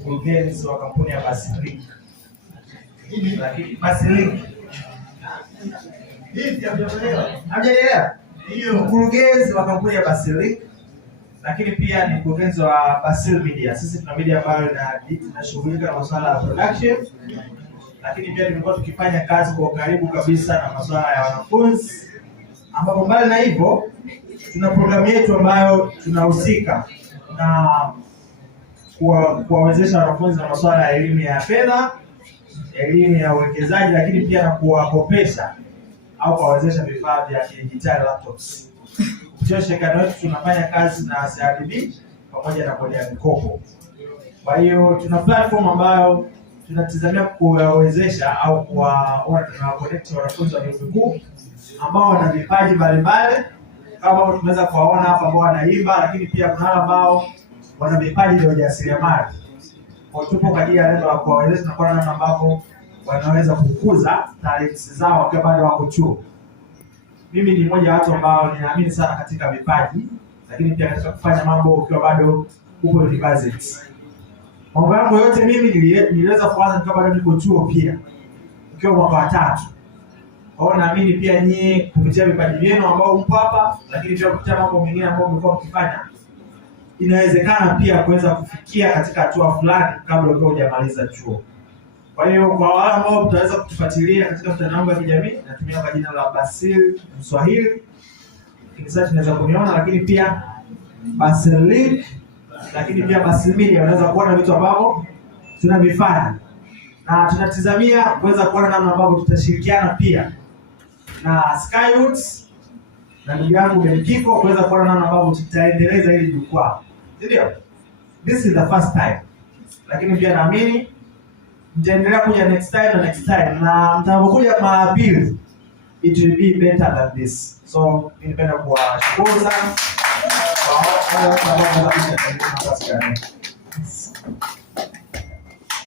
mkurugenzi wa kampuni ya Basilink. Lakini Basilink hamjaelewa? Hiyo mkurugenzi wa kampuni ya Basilink, lakini pia ni mkurugenzi wa Basil Media. Sisi tuna media ambayo inashughulika na masuala ya production, lakini pia tumekuwa tukifanya kazi kwa karibu kabisa na masuala ya wanafunzi, ambapo mbali na hivyo tuna programu yetu ambayo tunahusika na kuwawezesha wanafunzi na masuala ya elimu ya fedha, elimu ya uwekezaji, lakini pia na kuwakopesha au kuwawezesha vifaa vya kidijitali, laptops. Kupitia shirikano letu tunafanya kazi na CRDB pamoja na bodi ya mikopo. Kwa hiyo tuna platform ambayo tunatazamia kuwawezesha au kuwaconnect wanafunzi wa vyuo vikuu ambao wana vipaji mbalimbali, kama tunaweza kuwaona hapa ambao wanaimba, lakini pia kuna wale ambao wana vipaji vya ujasiriamali. Kwa tupo kwa ajili ya lengo la kuwawezesha na kuona namna ambavyo wanaweza kukuza talents zao wakiwa bado wako chuo. Mimi ni mmoja wa watu ambao ninaamini sana katika vipaji, lakini pia katika kufanya mambo ukiwa bado uko university. Mambo yangu yote mimi niliweza kuanza nikiwa bado niko chuo pia, ukiwa mwaka wa 3. Kwa hiyo naamini pia nyinyi kupitia vipaji vyenu ambao mpo hapa, lakini pia kupitia mambo mengine ambayo mmekuwa mkifanya, inawezekana pia kuweza kufikia katika hatua fulani kabla ukiwa hujamaliza chuo. Kwa hiyo kwa wale ambao mtaweza kutufuatilia katika mtandao wangu wa kijamii, natumia kwa jina la Basil Mswahili. Kisha tunaweza kuniona, lakini pia Basilink, lakini pia Basil Media, unaweza kuona vitu ambavyo tunavifanya. Na tunatazamia kuweza kuona namna ambavyo tutashirikiana pia na Skywoods na ndugu yangu Benkiko kuweza kuona namna ambavyo tutaendeleza hili jukwaa. Ndio? This is the first time. Lakini pia naamini mtaendelea kuja next time na mtakapokuja mara pili it will be better than this. So ningependa kuwashukuru sana kwa wale ambao wamekuja.